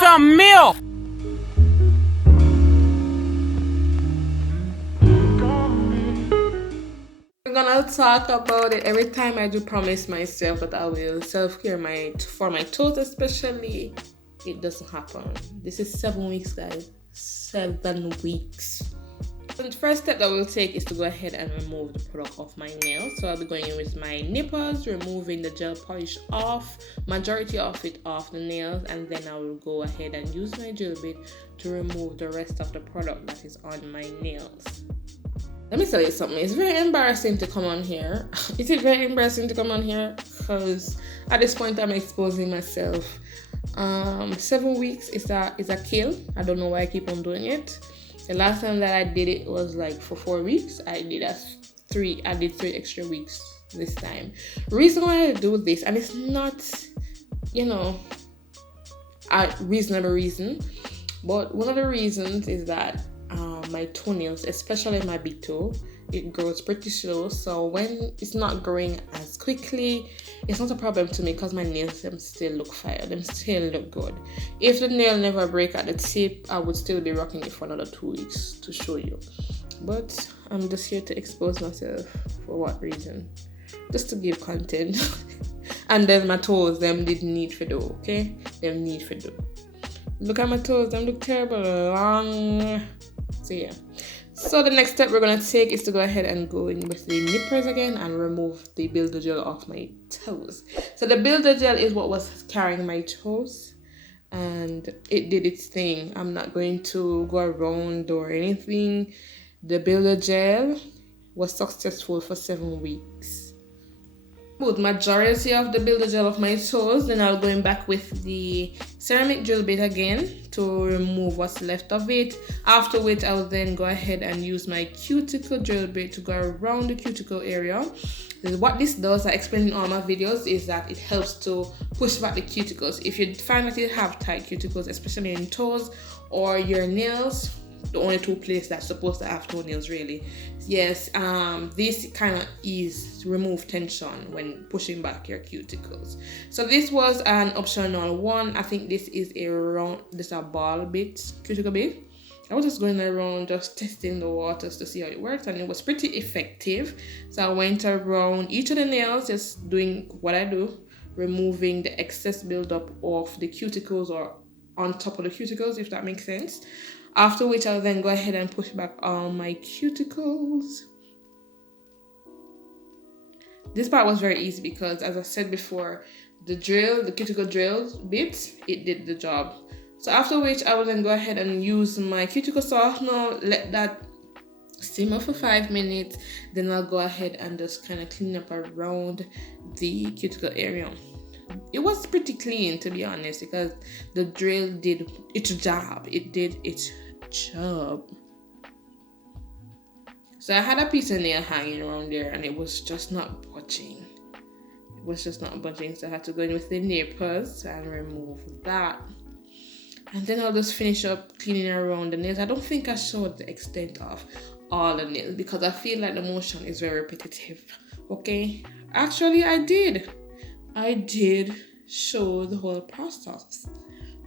some milk. We're gonna talk about it. Every time I do promise myself that I will self-care for my toes especially, it doesn't happen. This is 7 weeks, guys. 7 weeks. So the first step that we'll take is to go ahead and remove the product off my nails. So I'll be going in with my nippers, removing the gel polish off, majority of it off the nails, and then I will go ahead and use my drill bit to remove the rest of the product that is on my nails. Let me tell you something. It's very embarrassing to come on here. Is it very embarrassing to come on here? Because at this point I'm exposing myself. 7 weeks is a kill. I don't know why I keep on doing it. The last time that I did it was like for 4 weeks. I did 3 extra weeks this time. Reason why I do this, and it's not, a reasonable reason, but one of the reasons is that my toenails, especially my big toe, it grows pretty slow. So when it's not growing as quickly, it's not a problem to me because my nails them still look fire, them still look good. If the nail never break at the tip, I would still be rocking it for another 2 weeks to show you. But I'm just here to expose myself. For what reason? Just to give content. And then my toes, them did need for do, okay? Them need for do. Look at my toes, them look terrible long. So yeah. So the next step we're going to take is to go ahead and go in with the nippers again and remove the builder gel off my toes. So the builder gel is what was carrying my toes, and it did its thing. I'm not going to go around or anything. The builder gel was successful for 7 weeks. Put majority of the builder gel off my toes, then I'll go in back with the ceramic drill bit again to remove what's left of it. After which I'll then go ahead and use my cuticle drill bit to go around the cuticle area. What this does, I explain in all my videos, is that it helps to push back the cuticles. If you find that you have tight cuticles, especially in toes or your nails, the only 2 places that's supposed to have toenails really. Yes, this kind of remove tension when pushing back your cuticles. So this was an optional one. I think this is a ball bit, cuticle bit. I was just going around just testing the waters to see how it works, and it was pretty effective. So I went around each of the nails just doing what I do, removing the excess buildup of the cuticles or on top of the cuticles, if that makes sense. After which I'll then go ahead and push back all my cuticles. This part was very easy because, as I said before, the cuticle drill bit, it did the job. So after which I will then go ahead and use my cuticle softener, let that simmer for 5 minutes. Then I'll go ahead and just kind of clean up around the cuticle area. It was pretty clean, to be honest, because the drill did its job. It did its job. So I had a piece of nail hanging around there and it was just not budging. So I had to go in with the nippers and remove that. And then I'll just finish up cleaning around the nails. I don't think I showed the extent of all the nails because I feel like the motion is very repetitive. Okay? Actually, I did show the whole process.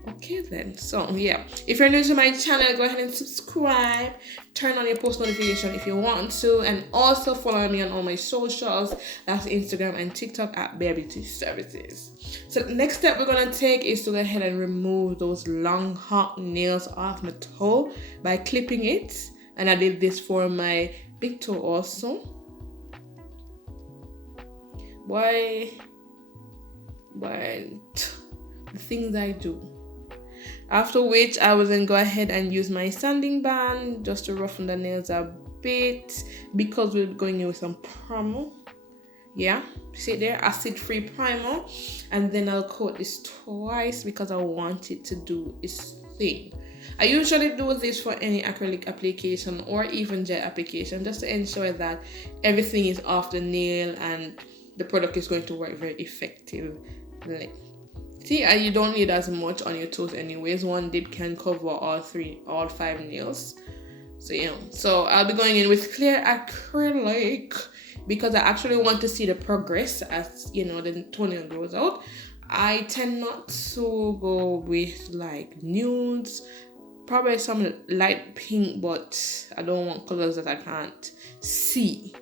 Okay then, so yeah, if you're new to my channel, go ahead and subscribe, turn on your post notification if you want to, and also follow me on all my socials. That's Instagram and TikTok at Bare Beauty Services. So the next step we're gonna take is to go ahead and remove those long hot nails off my toe by clipping it, and I did this for my big toe also. The things I do. After which I will then go ahead and use my sanding band just to roughen the nails a bit because we're going in with some primer. Yeah, see there, acid-free primer, and then I'll coat this twice because I want it to do its thing. I usually do this for any acrylic application or even gel application just to ensure that everything is off the nail and the product is going to work very effectively. See, you don't need as much on your toes anyways. One dip can cover all 5 nails. So yeah, so I'll be going in with clear acrylic because I actually want to see the progress as the toenail grows out. I tend not to go with like nudes, probably some light pink, but I don't want colors that I can't see.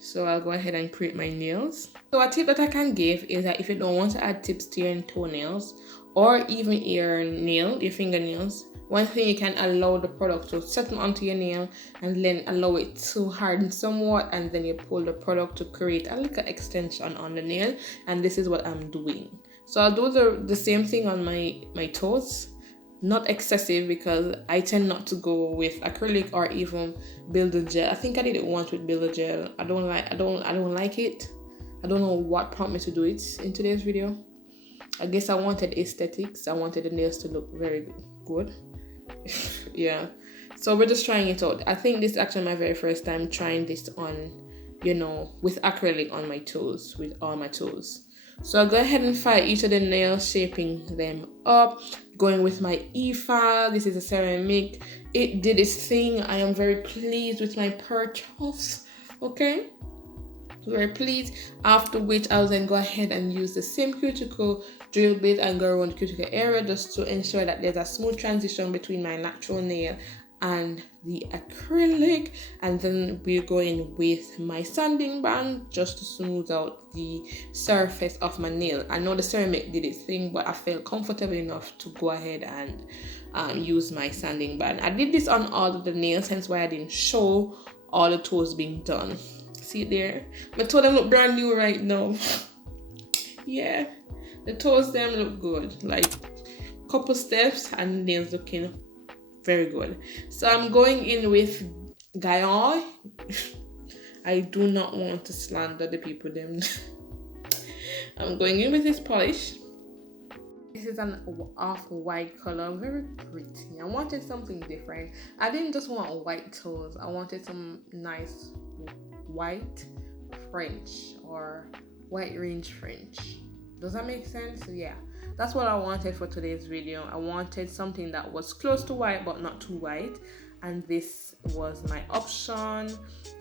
So I'll go ahead and create my nails. So a tip that I can give is that if you don't want to add tips to your toenails or even your fingernails, one thing you can allow the product to settle onto your nail and then allow it to harden somewhat, and then you pull the product to create a little extension on the nail, and this is what I'm doing. So I'll do the same thing on my toes. Not excessive because I tend not to go with acrylic or even builder gel. I think I did it once with builder gel. I don't like it. I don't know what prompted me to do it in today's video. I guess I wanted aesthetics. I wanted the nails to look very good. Yeah. So we're just trying it out. I think this is actually my very first time trying this on, with acrylic on my toes, with all my toes. So I'll go ahead and file each of the nails, shaping them up, going with my e-file. This is a ceramic. It did its thing. I am very pleased with my purchase. Okay, very pleased. After which I'll then go ahead and use the same cuticle drill bit and go around the cuticle area just to ensure that there's a smooth transition between my natural nail and the acrylic, and then we're going with my sanding band just to smooth out the surface of my nail. I know the ceramic did its thing, but I felt comfortable enough to go ahead and use my sanding band. I did this on all of the nails, hence why I didn't show all the toes being done. See it there? My toes them look brand new right now. Yeah, the toes them look good, like couple steps and nails looking very good. So I'm going in with Gaillard. I do not want to slander the people them. I'm going in with this polish. This is an off-white color, very pretty. I wanted something different. I didn't just want white toes. I wanted some nice white French or white range French. Does that make sense? Yeah. That's what I wanted for today's video. I wanted something that was close to white but not too white, and this was my option.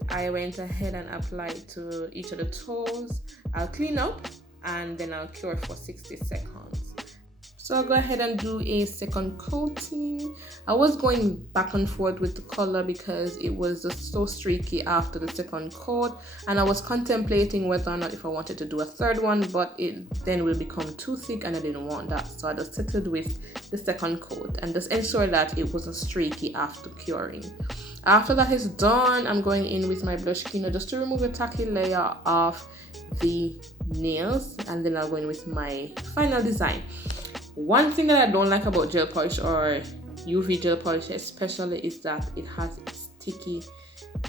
I went ahead and applied to each of the toes. I'll clean up and then I'll cure for 60 seconds. So I'll go ahead and do a second coating. I was going back and forth with the color because it was just so streaky after the second coat, and I was contemplating whether or not if I wanted to do a third one, but it then will become too thick and I didn't want that. So I just settled with the second coat and just ensure that it wasn't streaky after curing. After that is done, I'm going in with my blush cleaner just to remove the tacky layer of the nails, and then I'll go in with my final design. One thing that I don't like about gel polish or UV gel polish especially is that it has sticky.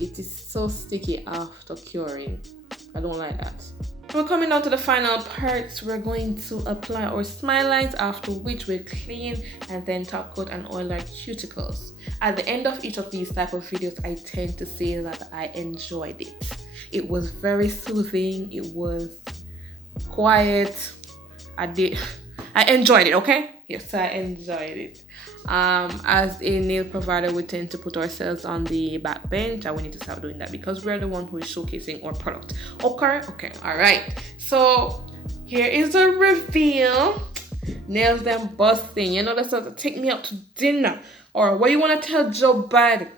It is so sticky after curing. I don't like that. We're coming down to the final parts. We're going to apply our smile lines, after which we'll clean and then top coat and oil our cuticles. At the end of each of these type of videos, I tend to say that I enjoyed it. It was very soothing. It was quiet. I enjoyed it, okay? Yes, I enjoyed it. As a nail provider, we tend to put ourselves on the back bench, and we need to start doing that because we're the one who is showcasing our product. Okay, all right. So here is the reveal. Nails them busting. You know, that's to take me out to dinner. Or what you want to tell Joe Biden?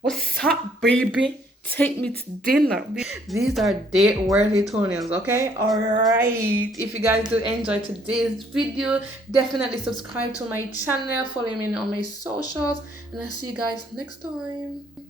What's up, baby? Take me to dinner. These are date-worthy toenails, okay? Alright, if you guys do enjoy today's video, definitely subscribe to my channel, follow me on my socials, and I'll see you guys next time.